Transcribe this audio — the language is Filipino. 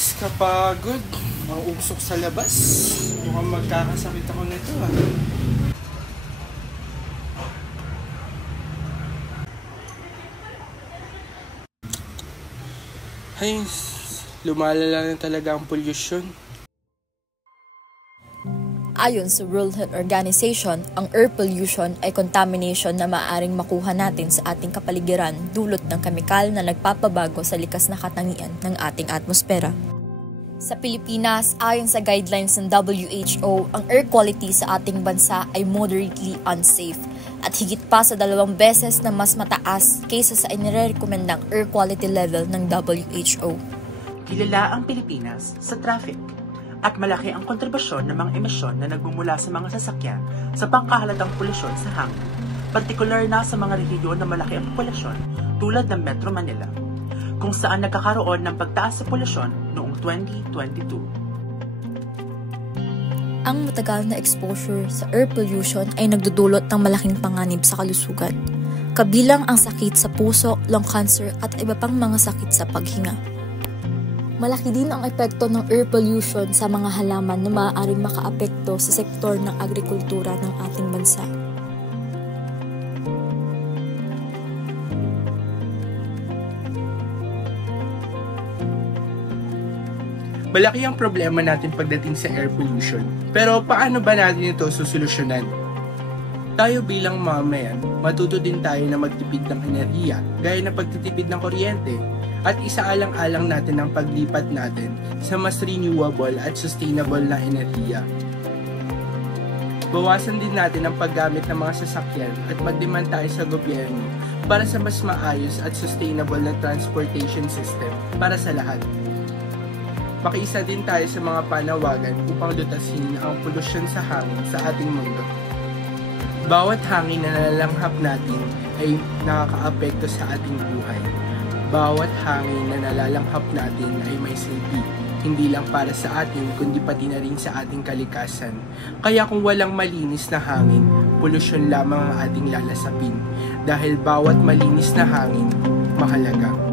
Ayos, kapagod. Ang usok sa labas. Mukhang magkakasakit ako nito ah. Ay, lumalala na talaga ang pollution. Ayon sa World Health Organization, ang air pollution ay contamination na maaaring makuha natin sa ating kapaligiran dulot ng kemikal na nagpapabago sa likas na katangian ng ating atmosfera. Sa Pilipinas, ayon sa guidelines ng WHO, ang air quality sa ating bansa ay moderately unsafe at higit pa sa 2 beses na mas mataas kaysa sa inirekomendang air quality level ng WHO. Kilala ang Pilipinas sa traffic at malaki ang kontribusyon ng mga emisyon na nagmumula sa mga sasakyan sa pangkahalatang polusyon sa hangin, partikular na sa mga rehiyon na malaki ang populasyon tulad ng Metro Manila, kung saan nagkakaroon ng pagtaas sa polusyon noong 2022. Ang matagal na exposure sa air pollution ay nagdudulot ng malaking panganib sa kalusugan, kabilang ang sakit sa puso, lung cancer at iba pang mga sakit sa paghinga. Malaki din ang epekto ng air pollution sa mga halaman na maaaring makaapekto sa sektor ng agrikultura ng ating bansa. Malaki ang problema natin pagdating sa air pollution. Pero paano ba natin ito susolusyonan? Tayo bilang mamayan, matuto din tayo na magtipid ng enerhiya, gaya na pagtitipid ng kuryente, at isaalang-alang natin ang paglipat natin sa mas renewable at sustainable na enerhiya. Bawasan din natin ang paggamit ng mga sasakyan at mag-demand tayo sa gobyerno para sa mas maayos at sustainable na transportation system para sa lahat. Makiisa din tayo sa mga panawagan upang lutasin ang polusyon sa hangin sa ating mundo. Bawat hangin na nalalanghap natin ay nakakaapekto sa ating buhay. Bawat hangin na nalalanghap natin ay may silbi, hindi lang para sa atin kundi pati na rin sa ating kalikasan. Kaya kung walang malinis na hangin, polusyon lamang ang ating lalasapin dahil bawat malinis na hangin mahalaga.